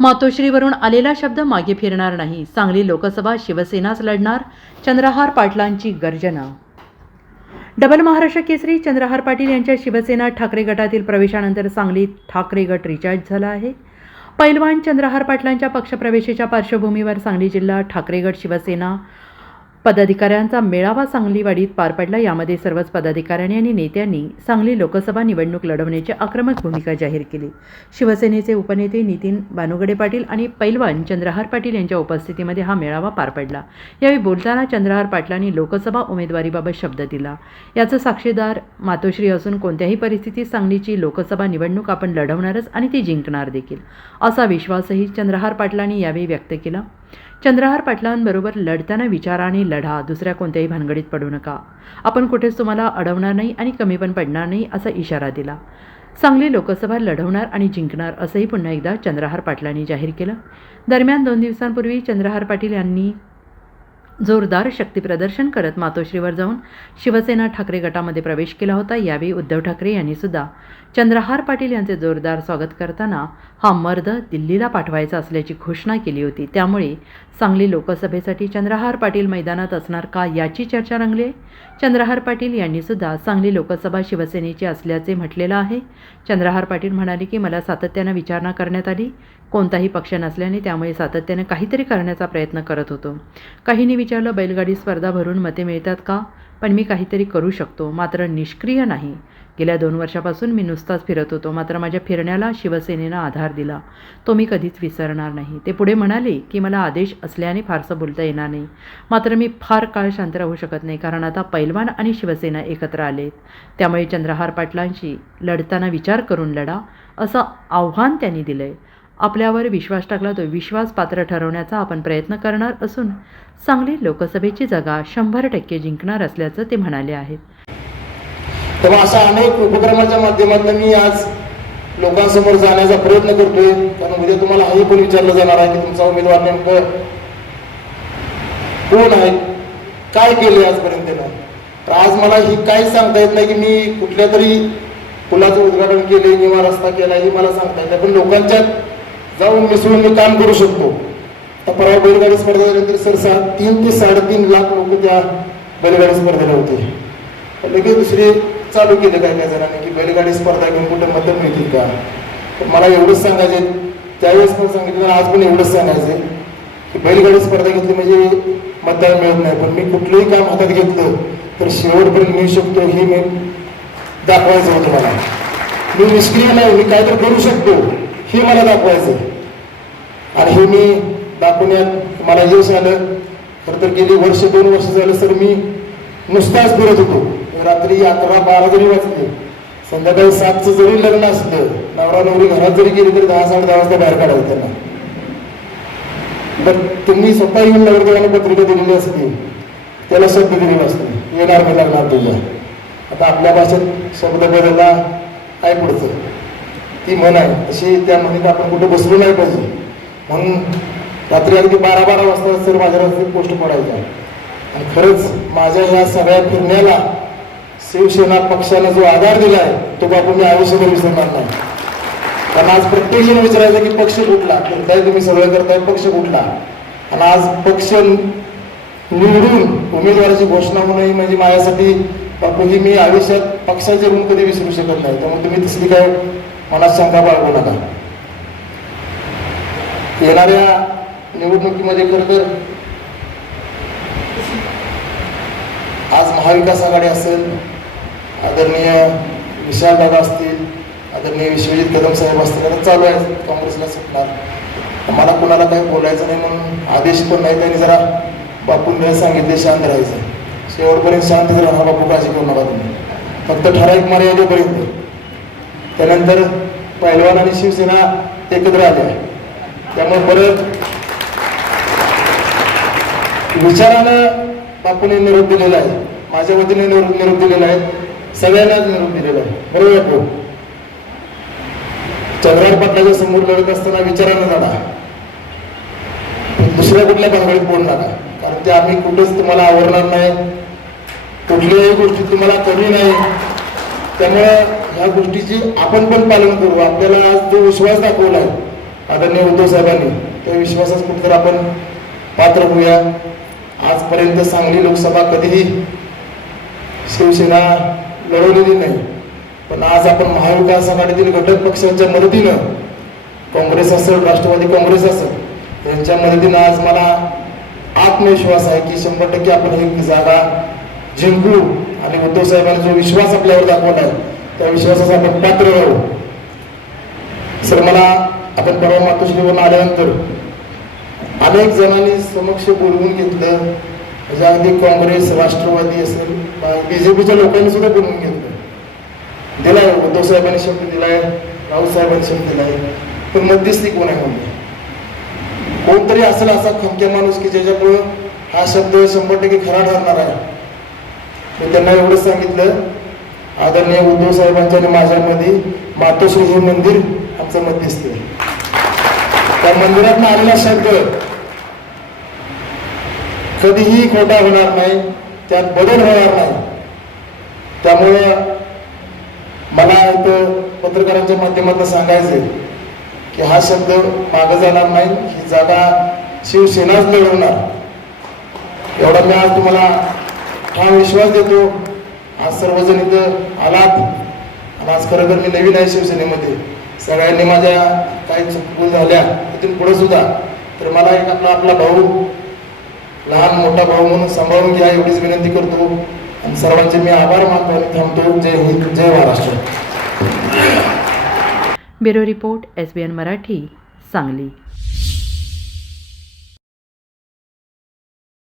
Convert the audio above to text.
मातोश्रीवरून आलेला शब्द मागे फिरणार नाही. सांगली लोकसभा शिवसेनाच लढणार चंद्रहार पाटलांची गर्जना. डबल महाराष्ट्र केसरी चंद्रहार पाटील यांच्या शिवसेना ठाकरे गटातील प्रवेशानंतर सांगलीत ठाकरे गट रिचार्ज झाला आहे. पैलवान चंद्रहार पाटलांच्या पक्षप्रवेशाच्या पार्श्वभूमीवर सांगली जिल्हा ठाकरे गट शिवसेना पदाधिकाऱ्यांचा मेळावा सांगलीवाडीत पार पडला. यामध्ये सर्वच पदाधिकाऱ्यांनी आणि नेत्यांनी सांगली लोकसभा निवडणूक लढवण्याची आक्रमक भूमिका जाहीर केली. शिवसेनेचे उपनेते नितीन बानुगडे पाटील आणि पैलवान चंद्रहार पाटील यांच्या उपस्थितीमध्ये हा मेळावा पार पडला. यावेळी बोलताना चंद्रहार पाटलांनी लोकसभा उमेदवारीबाबत शब्द दिला. याचं साक्षीदार मातोश्री असून कोणत्याही परिस्थितीत सांगलीची लोकसभा निवडणूक आपण लढवणारच आणि ती जिंकणार देखील. असा विश्वासही चंद्रहार पाटलांनी यावेळी व्यक्त केला. चंद्रहार पाटलांबरोबर लढताना विचाराने लढा दुसऱ्या कोणत्याही भानगडीत पडू नका. आपण कुठेच तुम्हाला अडवणार नाही आणि कमी पण पडणार नाही असा इशारा दिला. सांगली लोकसभा लढवणार आणि जिंकणार असंही पुन्हा एकदा चंद्रहार पाटलांनी जाहीर केलं. दरम्यान दोन दिवसांपूर्वी चंद्रहार पाटील यांनी जोरदार शक्तीप्रदर्शन करत मातोश्रीवर जाऊन शिवसेना ठाकरे गटामध्ये प्रवेश केला होता. यावेळी उद्धव ठाकरे यांनीसुद्धा चंद्रहार पाटील यांचे जोरदार स्वागत करताना हा मर्द दिल्लीला पाठवायचा असल्याची घोषणा केली होती. त्यामुळे सांगली लोकसभेसाठी चंद्रहार पाटील मैदानात असणार का याची चर्चा रंगली आहे. चंद्रहार पाटील यांनीसुद्धा सांगली लोकसभा शिवसेनेची असल्याचे म्हटलेलं आहे. चंद्रहार पाटील म्हणाले की मला सातत्यानं विचारणा करण्यात आली. कोणताही पक्ष नसल्याने त्यामुळे सातत्याने काहीतरी करण्याचा प्रयत्न करत होतो. काहींनी विचारलं बैलगाडी स्पर्धा भरून मते मिळतात का? पण मी काहीतरी करू शकतो. मात्र निष्क्रिय नाही. गेल्या दोन वर्षापासून मी नुसताच फिरत होतो. मात्र माझ्या फिरण्याला शिवसेनेनं आधार दिला. तो मी कधीच विसरणार नाही. ते पुढे म्हणाले की मला आदेश असल्याने फारसं बोलता येणार नाही. मात्र मी फार काळ शांत राहू शकत नाही. कारण आता पैलवान आणि शिवसेना एकत्र आलेत. त्यामुळे चंद्रहार पाटलांशी लढताना विचार करून लढा. असं आव्हान त्यांनी दिलं आहे आपल्यावर विश्वास टाकला तो विश्वास पात्र ठरवण्याचा आपण प्रयत्न करणार असून सांगली लोकसभेची जागा शंभर टक्के जिंकणार असल्याचं ते म्हणाले आहेत. तेव्हा अशा अनेक उपक्रमाच्या माध्यमातून मी आज लोकांसमोर जाण्याचा प्रयत्न करतोय. कारण उद्या तुम्हाला हे पण विचारलं जाणार आहे की तुमचा उमेदवार नेमकं कोण आहे? काय केले आजपर्यंत तर आज मला ही काहीच सांगता येत नाही की मी कुठल्या तरी पुलाचं उद्घाटन केले किंवा रस्ता केला हे मला सांगता येत नाही. पण लोकांच्या जाऊन मिसळून मी काम करू शकतो. आता परवा बैलगाडी स्पर्धा झाल्यानंतर सर सात तीन ते साडेतीन लाख लोक त्या बैलगाडी स्पर्धेला होते. लगेच दुसरे चालू केले काय काय जणांनी की बैलगाडी स्पर्धा घेऊन कुठं मतं मिळतील का? तर मला एवढंच सांगायचे त्यावेळेस पण सांगितलं आज पण एवढंच सांगायचं की बैलगाडी स्पर्धा घेतली म्हणजे मतदान मिळत नाही. पण मी कुठलंही काम हातात घेतलं तर शेवटपर्यंत मिळू शकतो हे मी दाखवायचं होतं मला. मी निष्क्रिय नाही मी काय तर करू शकतो. हे मला दाखवायचं आणि हे मी दाखवण्यात मला यश आलं. खरं तर गेली वर्ष दोन वर्ष झालं सर मी नुसताच फिरत होतो. रात्री अकरा बारा जरी वाजले संध्याकाळी सातचं जरी लग्न असलं नवरा नवरी घरात जरी गेली तरी दहा साडे दहा वाजता बाहेर काढायचं त्यांना. तर तुम्ही स्वतः येऊन नगरदेवाने पत्रिका दिलेली असते. त्याला शब्द दिलेला असतो. येणार मी लग्नात तुझ्या? आता आपल्या भाषेत शब्द बदलला काय पुढचं? ती म्हण आहे. अशी त्या म्हणीत आपण कुठे बसलो नाही पाहिजे. म्हणून रात्री अगदी बारा बारा वाजता सर माझ्या रस्त्यात पोस्ट पडायचा आणि खरंच माझ्या ह्या सगळ्या फिरण्याला शिवसेना पक्षानं जो आधार दिला आहे तो बापू मी आयुष्यभर विसरणार नाही. कारण आज प्रत्येक जण विचारायचं की पक्ष कुठला? करताय तुम्ही सगळं करताय पक्ष कुठला? आणि आज पक्ष निवडून उमेदवाराची घोषणा होणं म्हणजे माझ्यासाठी बापू ही मी आयुष्यात पक्षाचे ऋण कधी विसरू शकत नाही. त्यामुळे तुम्ही तसली काय मनात शंका बाळगू नका. येणाऱ्या निवडणुकीमध्ये खरं तर आज महाविकास आघाडी असेल आदरणीय विशाल दादा असतील आदरणीय विश्वजित कदम साहेब असतील आता चालू आहे काँग्रेसला सुटणार मला कुणाला काही बोलायचं नाही म्हणून आदेश पण नाही त्यांनी जरा बापून सांगितले शांत राहायचं. शेवटपर्यंत शांत राहा बापू काळजी करू नका तुम्ही. फक्त ठराविक मर्यादेपर्यंत. त्यानंतर पैलवान आणि शिवसेना एकत्र आल्या त्यामुळे परत विचारानं बापूने निरोप दिलेला आहे. माझ्या वतीने निरोप निरोप दिलेला आहे. सगळ्यांनाच निरोप दिलेला आहे. बरोबर आहे भाऊ? चंद्रार पाटलाच्या समोर लढत असताना विचारानं जाणार दुसऱ्या कुठल्या भांगडीत बोलणार नका कारण ते आम्ही कुठेच तुम्हाला आवडणार नाही. कुठल्याही गोष्टी तुम्हाला कमी नाही. त्यामुळे ह्या गोष्टीची आपण पण पालन करू. आपल्याला आज जो विश्वास दाखवला आहे आदरणीय उद्धव साहेबांनी. त्या विश्वासाच कुठेतरी आपण पात्र होऊया. आजपर्यंत सांगली लोकसभा कधीही शिवसेना लढवलेली नाही. पण आज आपण महाविकास आघाडीतील घटक पक्षांच्या मदतीनं काँग्रेस असेल राष्ट्रवादी काँग्रेस असेल यांच्या मदतीनं आज मला आत्मविश्वास आहे की शंभर टक्के आपण ही जागा जिंकू आणि उद्धव साहेबांनी जो विश्वास आपल्यावर दाखवला आहे त्या विश्वासाचा आपण पात्र राहू. सर मला आपण परवा मातोश्रीवरून आल्यानंतर अनेक जणांनी समक्ष बोलवून घेतलं. म्हणजे अगदी काँग्रेस राष्ट्रवादी असेल बीजेपीच्या लोकांनी सुद्धा बोलवून घेतलं. दिलाय उद्धव साहेबांनी शब्द दिलाय राऊत साहेबांनी शब्द दिलाय. पण मध्यस्थी कोण आहे म्हणजे कोणतरी असेल असा खमक्या माणूस की ज्याच्यामुळं हा शब्द शंभर टक्के खरा ठरणार आहे. मी त्यांना एवढंच सांगितलं. आदरणीय उद्धव साहेबांच्या आणि माझ्यामध्ये मातोश्री हे मंदिर आमचं मत आहे. त्या मंदिरात आलेला शब्द कधीही खोटा होणार नाही त्यात बदल होणार नाही. त्यामुळे मला इथं पत्रकारांच्या माध्यमातून सांगायचं की हा शब्द मागं जाणार नाही ही जागा शिवसेनाच लढवणार. एवढा मी आज तुम्हाला ठाम विश्वास देतो. आज सर्वजण इथं आलात. आणि आज खरं तर मी नवीन आहे शिवसेनेमध्ये. सगळ्यांनी माझ्या काही चुकून झाल्या तिथून पुढे सुद्धा. तर मला एक आपला आपला भाऊ लहान मोठा भाऊ म्हणून सांभाळून घ्या एवढीच विनंती करतो. आणि सर्वांचे मी आभार मानतो आणि थांबतो. जय हिंद जय Maharashtra. Bureau report S B N Marathi Sangli.